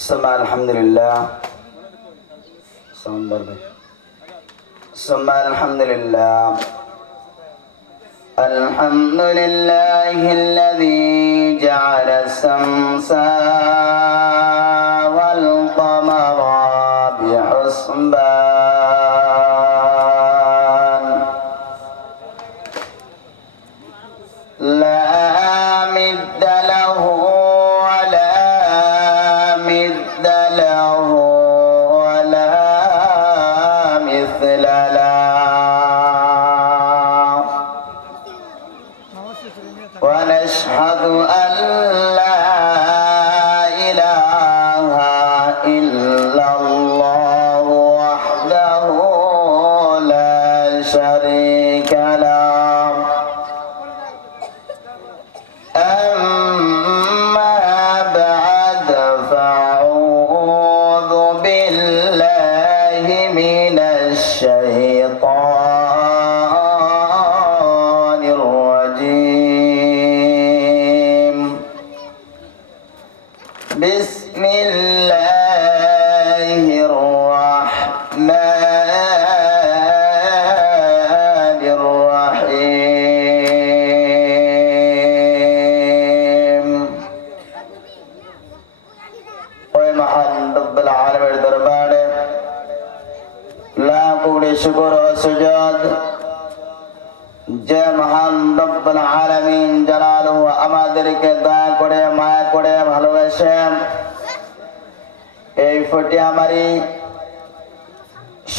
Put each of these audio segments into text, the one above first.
ثم الحمد لله ثم ثم الحمد لله الحمد لله الذي جعل الشمس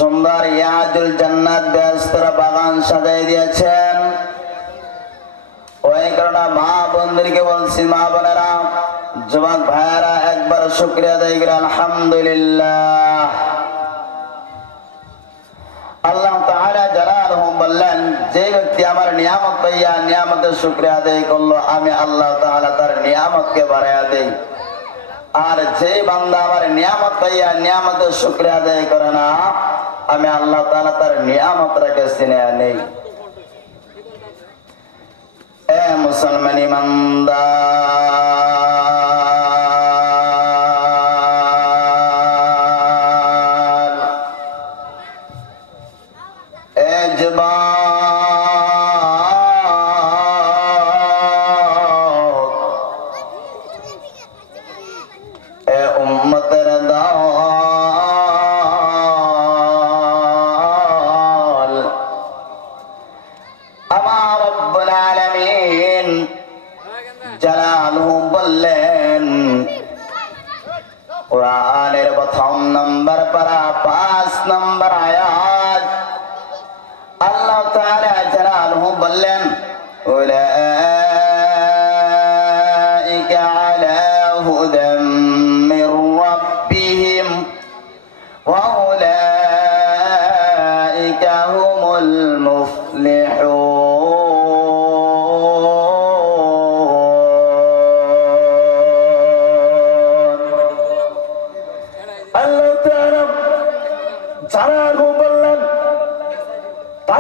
সুন্দর ইয়াজুল জান্নাত ব্যস্তর বাগান সাজাই দিয়েছেন। ওই কারণে মা বোনদেরকে বলছি, মা বোনেরা, যুবক ভাইয়ারা, একবার শুক্রিয়া দেয় গেলে আলহামদুলিল্লাহ। আল্লাহ তাআলা জালালহু বললেন, যে ব্যক্তি আমার নিয়ামত পাইয়া নিয়ামতের শুক্রিয়া আদায় করল, আমি আল্লাহ তাআলা তার নিয়ামতকে বাড়াইয়া দেই। আর যে বান্দা আমার নিয়ামত পাইয়া নিয়ামতের শুক্রিয়া আদায় করে না আমি আল্লাহ তালা তার নিয়ামতটাকে চিনে নেই। এ মুসলমান ইমানদার।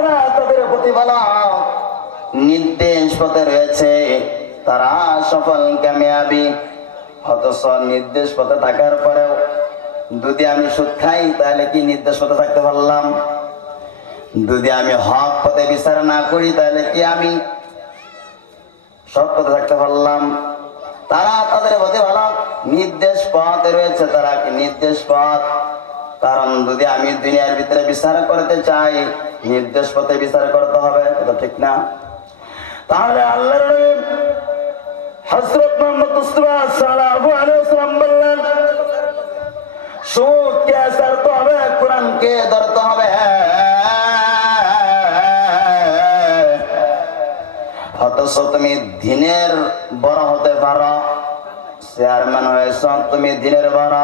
তারা তাদের প্রতিফলন নির্দেশ পথে রয়েছে তারা সফল কামিয়াবি। অথচ নির্দেশ পথে থাকার পরেও যদি আমি সুদ খাই, তাহলে কি নির্দেশ পথে থাকতে পারলাম? যদি আমি হক পথে বিচার না করি, তাহলে কি আমি সৎ পথে থাকতে পারলাম? তারা তাদের পথে ভালো। নির্দেশ পথে রয়েছে তারা কি নির্দেশ পথ কারণ যদি আমি দুনিয়ার ভিতরে বিচার করতে চাই নির্দেশ পথে বিচার করতে হবে, এটা ঠিক না। তাহলে আল্লাহ হজরত মোহাম্মদ সুদকে ধরতে হবে কোরআনকে ধরতে হবে? অথচ তুমি দিনের বড় হতে পারো, চেয়ারম্যান হয়েছ, তুমি দিনের বড়।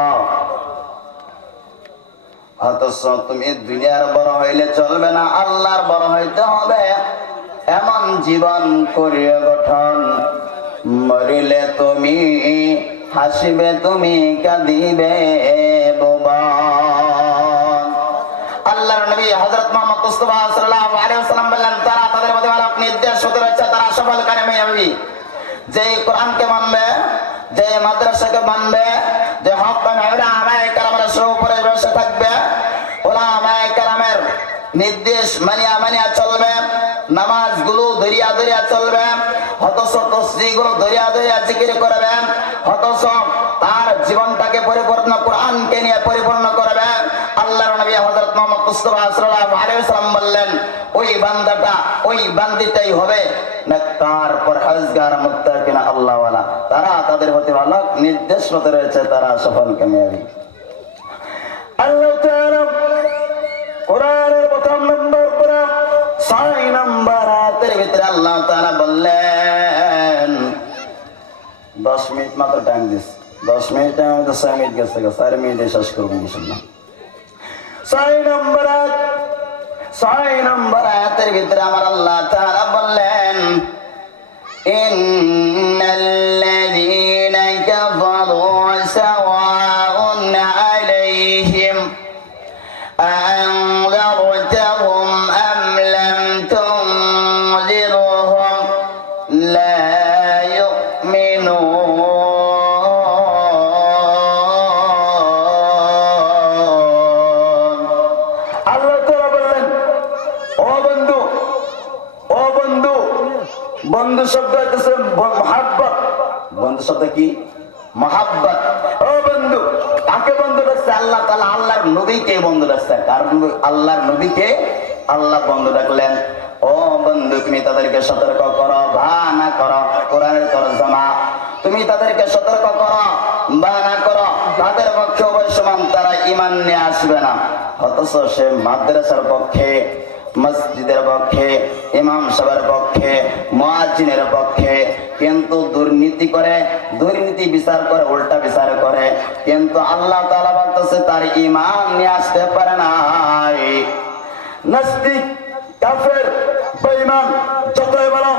অথচ তুমি দুনিয়ার বড় হইলে চলবে না, আল্লাহর বড় হইতে হবে। এমন জীবন করিয়ে গঠন। মরিলে তুমি, হাসিবে তুমি, কাঁদিবে। আল্লাহর নবী হযরত মুহাম্মদ তারা তাদের মধ্যে নির্দেশ হতে রয়েছে, তারা সফল হবে যে কোরআনকে মানবে যে মাদ্রাসাকে মানবে, যে হক কারামের উপরে বসে থাকবে। ওলা আমায় কারামের নির্দেশ মানিয়া মানিয়া চলবে। নামাজগুলো দরিয়া দরিয়া চলবে, হতস তসরি গুলো দরিয়া দরিয়া জিকির করবে, হতস তার জীবনটাকে পরিপূর্ণ কোরআনকে নিয়ে পরিপূর্ণ করবে। আল্লাহর নবী হযরত মুহাম্মদ মুস্তাফা সাল্লাল্লাহু আলাইহি বললেন, ওই বান্দাটা ওই বান্দিটাই হবে মুত্তাকিন আল্লাহওয়ালা। তারা তাদের হতে ভালো নির্দেশ মতো রয়েছে, তারা সফল কামিয়াবি আল্লাহ তাআলা ছয় নম্বর আয়াতের ভিতরে আল্লাহ তারা বললেন, দশ মিনিট মাত্র টাইম দিস। দশ মিনিটের তো ছয় মিনিট গেছে চার মিনিটে শেষ করব ইনশাল্লাহ। ছয় নম্বর ছয় নম্বর আয়াতের ভিতরে আমার আল্লাহ তারা বললেন إن বন্ধু শব্দ হইতেছে মহাব্বত বন্ধু শব্দ কি? মহাব্বত ও বন্ধু, কাকে বন্ধু রাখছে আল্লাহ তাআলা আল্লাহর নবীকে বন্ধু রাখছে কারণ আল্লাহর নবীকে আল্লাহ বন্ধু রাখলেন ও বন্ধু, তুমি তাদেরকে সতর্ক করো বা না করো, কোরআনের তরজমা। তুমি তাদেরকে সতর্ক করো বা না করো। তাদের পক্ষে অবশ্যমান তারা ইমান নিয়ে আসবে না। অথচ সে মাদ্রাসার পক্ষে মসজিদের পক্ষে, ইমাম সাহেবের পক্ষে, মুয়াজ্জিনের পক্ষে। কিন্তু দুর্নীতি করে, দুর্নীতি বিচার করে, উল্টা বিচার করে। কিন্তু আল্লাহ তাআলা বলতেছে, তার ইমান নিয়ে আসতে পারে নাই। নাস্তিক, কাফের, বেঈমান, যতই বলো,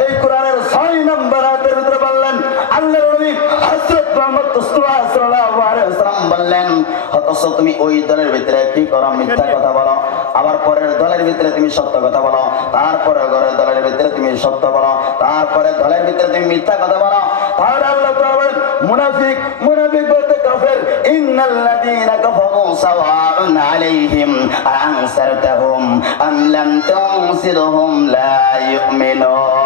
এই কোরআনের ছয় নম্বর ভিতরে বললেন আল্লাহ নবী হযরত মুহাম্মদ সাল্লাল্লাহু আলাইহি ওয়াসাল্লাম বললেন অথচ তুমি ওই দলের ভিতরে কি করো মিথ্যা কথা বলো। আবার পরের দলের ভিতরে তুমি সত্য কথা বলো। তারপরে ঘরের দলের ভিতরে তুমি সত্য বলো। তারপরে দলের ভিতরে তুমি মিথ্যা কথা বলো। তাহলে আল্লাহ মুনাফিক মুনাফিক বলতে কাফের। ইন্নাল্লাযীনা কাফারু সাওয়াউন আলাইহিম আনসারতাহুম আম লাম তুনসিরহুম লা ইউমিনুন।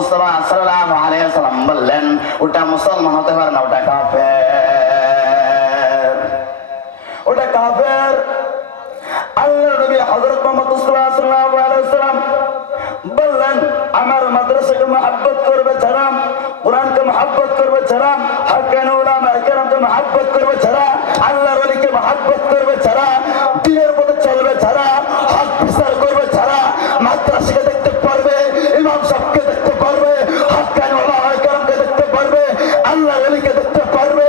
মুস্তাফা সাল্লাল্লাহু আলাইহি ওয়াসাল্লাম বললেন, ওটা মুসলমান হতে পারে না, ওটা কাফের। ওটা কাফের। আল্লাহ নবী হযরত মুহাম্মদ মুস্তাফা সাল্লাল্লাহু আলাইহি করবে যারা, কোরআনকে আল্লাহর দিনের পথে চলবে যারা হক বিচার করবে যারা মাদ্রাসাকে দেখতে পারবে ইমাম সাহেবকে দেখতে পারবে হকান উলামা কেরামকে দেখতে পারবে আল্লাহর ওলিকে দেখতে পারবে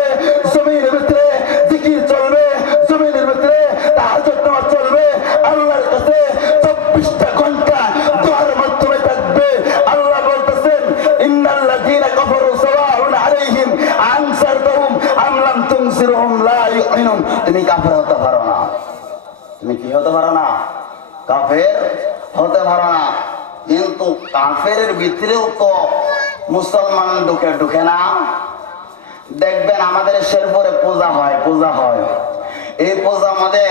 জমির ভিতরে জিকির চলবে জমিনের ভিতরে তাহাজ্জুদ নামাজ চলবে আল্লাহর কাছে চব্বিশটা ঘণ্টা দোয়ার মাধ্যমে থাকবে আল্লাহ বলতেছেন ইন্নাল্লাযীনা কাফারু সাওয়াউন আলাইহিম আনসারতাহুম আম লাম তুনসিরহুম লা ইউমিনুন তুমি কাফের হতে পারো না তুমি কি হতে পারো না? কাফের হতে পারো না। কিন্তু কাফের ভিতরেও তো মুসলমান ঢুকে ঢুকে না। দেখবেন আমাদের শেরপুরে পূজা হয় পূজা হয়। এই পূজা মধ্যে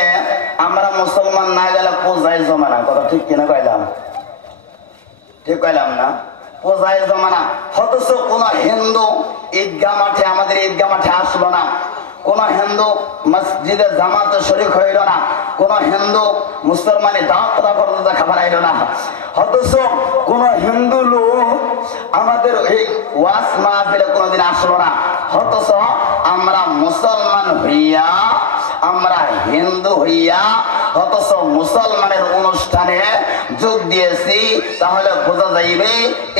আমরা মুসলমান না গেলে পূজায় জমে না। কথা ঠিক কিনা কইলাম? ঠিক কইলাম না। পূজায় জমে না। অথচ কোন হিন্দু ঈদগা মাঠে, আমাদের ঈদগা মাঠে আসলো না। কোন হিন্দু মসজিদে জামাতে শরীক হইল না, কোন হিন্দু মুসলমানের দাওয়াতরা পর্যন্ত খাবার আইল না। অথচ কোন হিন্দু লোক আমাদের এই ওয়াস মাহফিলে কোনোদিন আসলো না। অথচ আমরা মুসলমান হইয়া, আমরা হিন্দু হইয়া, অথচ মুসলমানের অনুষ্ঠানে যোগ দিয়েছি, তাহলে বোঝা যাইবে,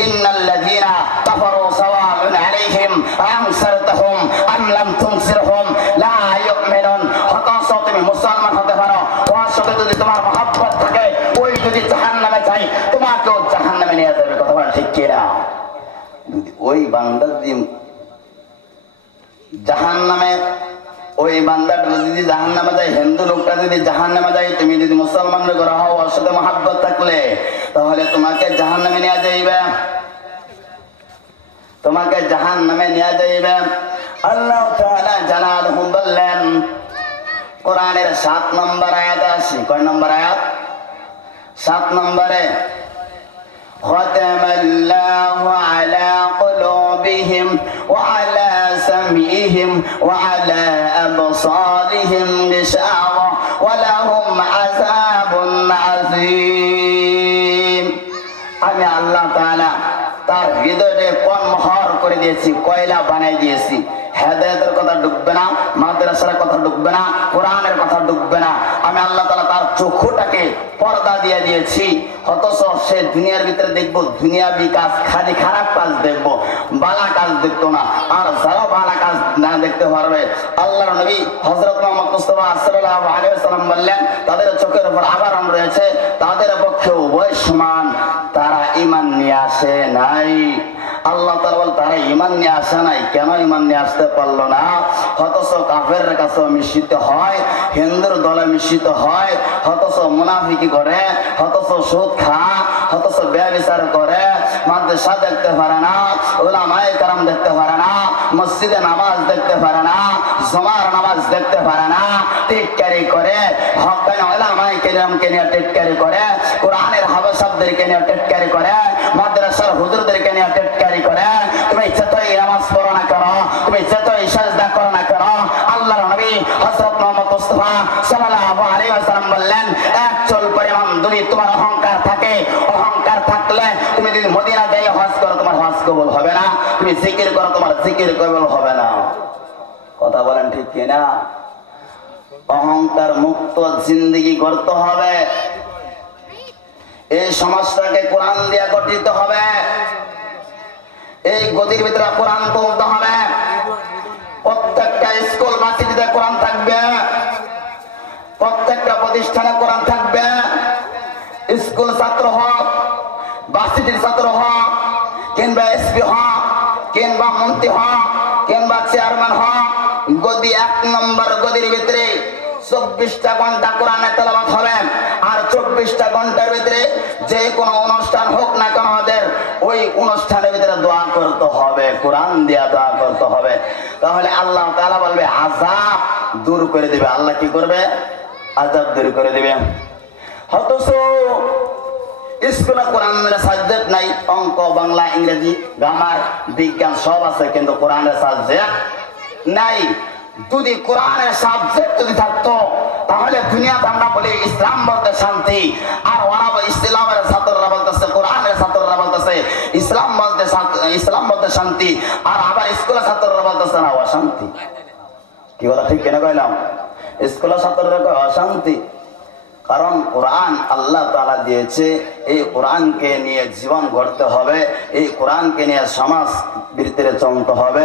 ইন্নাল্লাযীনা কাফারু সাওয়াউন আলাইহিম আনসারতাহুম আম লাম তুনসিরহুম লা ইউমিনুন অথচ তুমি মুসলমান হতে পারো। তোমার সাথে যদি তোমার মহাব্বত থাকে, ওই যদি জাহান্নামে যায় তোমাকেও জাহান্নামে নিয়ে যাবে, কথা ঠিক কিনা? ওই বান্দা যদি জাহান নামে ওই বান্দাটা যদি জাহান নামে যায়, হিন্দু লোকটা যদি জাহান নামে যায়, তুমি যদি মুসলমানদের ঘরে হও, ওর সাথে মহাব্বত থাকলে, তাহলে তোমাকে জাহান নামে নেওয়া যাইবে। তোমাকে জাহান নামে নেওয়া যাইবে। আল্লাহ জালালহু বললেন কোরআনের সাত নম্বর আয়াত আসি কয় নম্বর আয়াত সাত নম্বরে ختم الله على قلوبهم وعلى سمعهم وعلى أبصارهم غشاوة ولهم عذاب عظيم আমি আল্লাহ তাআলা তার হৃদয়ে কোন মোহর করে দিয়েছি কয়লা বানাই দিয়েছি হেদায়তের কথা ডুববে না, মাদ্রাসার কথা ডুববে না, কোরআনের কথা ডুববে না। আমি আল্লাহ তাআলা তার চক্ষুটাকে পর্দা দিয়ে দিয়েছি। অথচ সে দুনিয়ার ভিতরে দেখব, দুনিয়াবি কাজ খালি খারাপ কাজ দেখব, বালা কাজ দেখতো না। আর যারা বালা কাজ না দেখতে পারবে, আল্লাহর নবী হযরত মুহাম্মদ মুস্তাফা সাল্লাল্লাহু আলাইহি বললেন, তাদের চোখের উপর আবরণ রয়েছে, তাদের পক্ষে উভয় সমান, তারা ইমান নিয়ে আসে নাই। আল্লাহ তাআলা তারা ঈমান নিয়ে আসে নাই। কেন ঈমান নিয়ে আসতে পারল না? অথচ কাফের কাছে মিশ্রিত হয়, হিন্দুর দলে মিশ্রিত হয় অথচ মুনাফিকি করে অথচ সুদ খা অথচ ব্যবচার করে, মাদ্রাসা দেখতে পারে না ওলামায়ে কারাম দেখতে পারে না, মসজিদে নামাজ দেখতে পারে না, জমার নামাজ দেখতে পারে না, টিটকারি করে, হকানি ওলামায়ে কেরামকে নিয়ে টিটকারি করে, কোরআনের হাবেশাবদেরকে নিয়ে টিটকারি করে মাদ্রাসার হুজুরদেরকে নিয়ে টিটকারি করে, তুমি যতই নামাজ পড়ো না কেন, তুমি যতই সাজদা করো না কেন, আল্লাহর নবী হযরত মুহাম্মদ মুস্তাফা সাল্লাল্লাহু আলাইহি ওয়াসাল্লাম বললেন, এক চুল পরিমাণ যদি তোমার অহংকার থাকে, অহংকার থাকলে তুমি যদি মদিনা যাই হজ করো, তোমার হজ কবুল হবে না। তুমি জিকির করো, তোমার জিকির কবুল হবে না। কথা বলেন ঠিক কি না অহংকার মুক্ত জিন্দগি করতে হবে। এই সমাজটাকে কোরআন দিয়ে গঠিত হবে। এই গদির ভিতরে কোরআন তুলতে হবে। প্রত্যেকটা স্কুল মাসিদিতে কোরআন থাকবে। প্রত্যেকটা প্রতিষ্ঠানে কোরআন থাকবে। স্কুল ছাত্র হোক বাসিটির ছাত্র হোক, কিংবা এসপি হোক, কিংবা মন্ত্রী হোক, কিংবা চেয়ারম্যান হোক, গদি এক নম্বর গদির ভিতরে চব্বিশটা ঘণ্টা কোরআনে তেলাবাত হবে। আর চব্বিশটা ঘণ্টার ভিতরে যে কোনো অনুষ্ঠান হোক না কেন আমাদের, ওই অনুষ্ঠানের ভিতরে দোয়া করতে হবে, কোরআন দিয়া দোয়া করতে হবে। তাহলে আল্লাহ তাআলা বলবে আজাব দূর করে দিবে। আল্লাহ কি করবে? আজাব দূর করে দিবে। অথচ স্কুলে কোরআনের সাবজেক্ট নাই, অঙ্ক, বাংলা, ইংরেজি গ্রামার বিজ্ঞান সব আছে, কিন্তু কোরআনের সাবজেক্ট নাই। যদি কোরআনের সাবজেক্ট যদি থাকতো, তাহলে দুনিয়াতে আমরা বলি ইসলাম বলতে শান্তি, আর ওরা ইসলামের ছাত্ররা বলতেছে, কোরআনের ছাত্ররা বলতেছে, ইসলাম বলতে ইসলাম বলতে শান্তি, আর আবার স্কুলের ছাত্ররা বলতেছে না, অশান্তি। কি কথা ঠিক কেন কইলাম? স্কুলের ছাত্ররা অশান্তি। কারণ কোরআন আল্লাহ তাআলা দিয়েছে, এই কোরআনকে নিয়ে জীবন গড়তে হবে, এই কোরআনকে নিয়ে সমাজ ভিতরে চলতে হবে,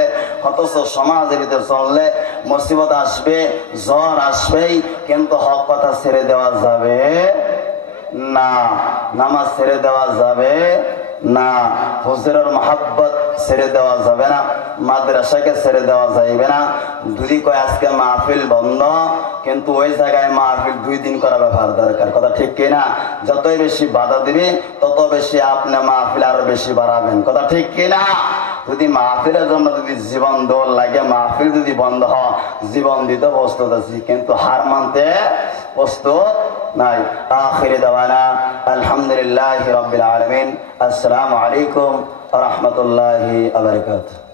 অথচ সমাজের ভিতরে চললে মুসিবত আসবে, জ্বর আসবেই, কিন্তু হক কথা ছেড়ে দেওয়া যাবে না। নামাজ ছেড়ে দেওয়া যাবে না। হুজুরের মহাব্বত ছেড়ে দেওয়া যাবে না। মাদ্রাসাকে ছেড়ে দেওয়া যাইবে না। যদি কয় আজকে মাহফিল বন্ধ, কিন্তু ওই জায়গায় মাহফিল দুই দিন করা ব্যাপার দরকার। কথা ঠিক কিনা যতই বেশি বাধা দিবে, তত বেশি আপনি মাহফিল আরও বেশি বাড়াবেন। কথা ঠিক কিনা যদি মাহফিলের জন্য যদি জীবন দৌড় লাগে, মাহফিল যদি বন্ধ হয়, জীবন দিতে প্রস্তুত আছি, কিন্তু হার মানতে প্রস্তুত নাই। আখিরে দাওয়ানা, আলহামদুলিল্লাহ রবিল আলমিন। আসসালামু আলাইকুম রহমতুল্লাহ আবরকাত